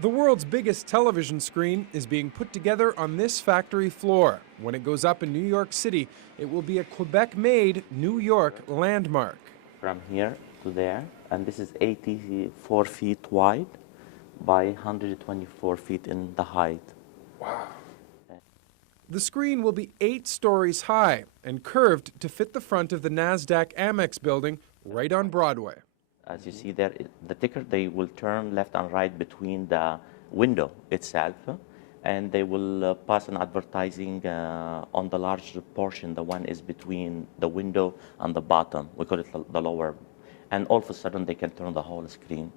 The world's biggest television screen is being put together on this factory floor. When it goes up in New York City, it will be a Quebec-made New York landmark. From here to there, and this is 84 feet wide by 124 feet in the height. Wow. The screen will be 8 stories high and curved to fit the front of the Nasdaq Amex building right on Broadway. As you see there, the ticker, they will turn left and right between the window itself, and they will pass an advertising on the large portion. The one is between the window and the bottom. We call it the lower. And all of a sudden, they can turn the whole screen.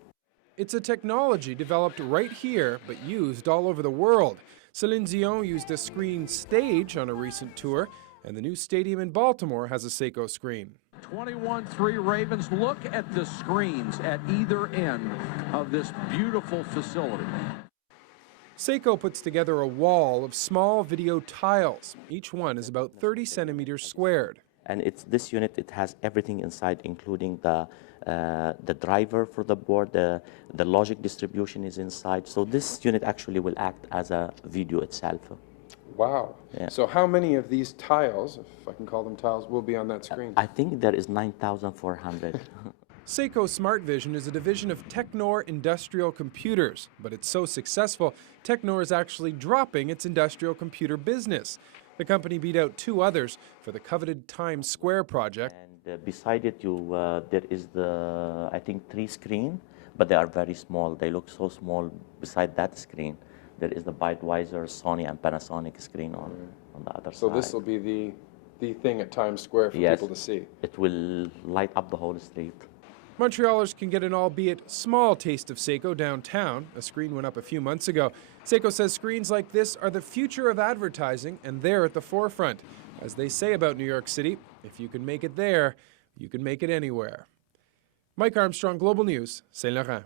It's a technology developed right here, but used all over the world. Celine Dion used a screen stage on a recent tour, and the new stadium in Baltimore has a Saco screen. 21-3 Ravens. Look at the screens at either end of this beautiful facility. Saco puts together a wall of small video tiles. Each one is about 30 centimeters squared. And this unit, it has everything inside, including the driver for the board, the logic distribution is inside. So this unit actually will act as a video itself. Wow. Yeah. So how many of these tiles, if I can call them tiles, will be on that screen? I think there is 9,400. Saco Smart Vision is a division of Technor Industrial Computers, but it's so successful, Technor is actually dropping its industrial computer business. The company beat out 2 others for the coveted Times Square project. And beside it, there is I think 3 screens, but they are very small. They look so small beside that screen. There is the Budweiser, Sony, and Panasonic screen on the other side. So this will be the thing at Times Square for people to see. It will light up the whole street. Montrealers can get an albeit small taste of Saco downtown. A screen went up a few months ago. Saco says screens like this are the future of advertising, and they're at the forefront. As they say about New York City, if you can make it there, you can make it anywhere. Mike Armstrong, Global News, Saint Laurent.